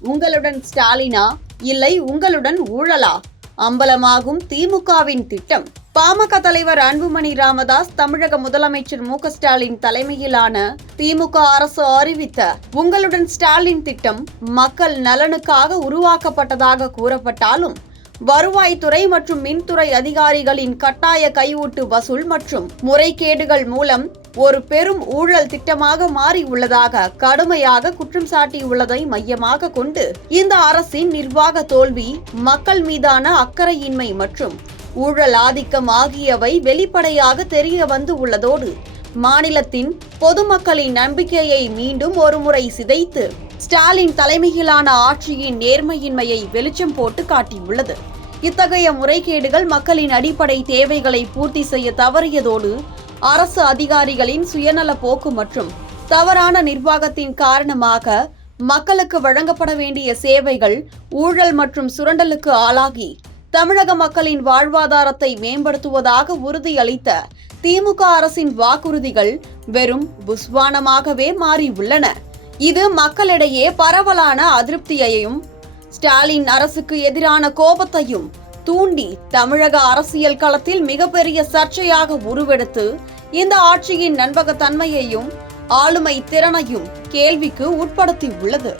உங்களுடன் ஸ்டாலினா இல்லை உங்களுடன் ஊழலா? அம்பலமாகும் திமுகவின் திட்டம். பாமக தலைவர் அன்புமணி ராமதாஸ் தமிழக முதலமைச்சர் மு ஸ்டாலின் தலைமையிலான திமுக அரசு அறிவித்த உங்களுடன் ஸ்டாலின் திட்டம் மக்கள் நலனுக்காக உருவாக்கப்பட்டதாக கூறப்பட்டாலும் வருவாய்த்துறை மற்றும் மின்துறை அதிகாரிகளின் கட்டாய கையூட்டு வசூல் மற்றும் முறைகேடுகள் மூலம் ஒரு பெரும் ஊழல் திட்டமாக மாறி உள்ளதாக கடுமையாக குற்றம் சாட்டியுள்ளதை மையமாக கொண்டு இந்த அரசின் நிர்வாக தோல்வி மக்கள் மீதான அக்கறையின்மை மற்றும் ஊழல் ஆதிக்கம் ஆகியவை வெளிப்படையாக தெரிய வந்து உள்ளதோடு மாநிலத்தின் பொதுமக்களின் நம்பிக்கையை மீண்டும் ஒருமுறை சிதைத்து ஸ்டாலின் தலைமையிலான ஆட்சியின் நேர்மையின்மையை வெளிச்சம் போட்டு காட்டியுள்ளது. இத்தகைய முறைகேடுகள் மக்களின் அடிப்படை தேவைகளை பூர்த்தி செய்ய தவறியதோடு அரசு அதிகாரிகளின் சுயநல போக்கு மற்றும் தவறான நிர்வாகத்தின் காரணமாக மக்களுக்கு வழங்கப்பட வேண்டிய சேவைகள் ஊழல் மற்றும் சுரண்டலுக்கு ஆளாகி தமிழக மக்களின் வாழ்வாதாரத்தை மேம்படுத்துவதாக உறுதியளித்த திமுக அரசின் வாக்குறுதிகள் வெறும் புஸ்வானமாகவே மாறியுள்ளன. இது மக்களிடையே பரவலான அதிருப்தியையும் ஸ்டாலின் அரசுக்கு எதிரான கோபத்தையும் தூண்டி தமிழக அரசியல் களத்தில் மிகப்பெரிய சர்ச்சையாக உருவெடுத்து இந்த ஆட்சியின் நண்பகத்தன்மையையும் ஆளுமை திறனையும் கேள்விக்கு உட்படுத்தியுள்ளது.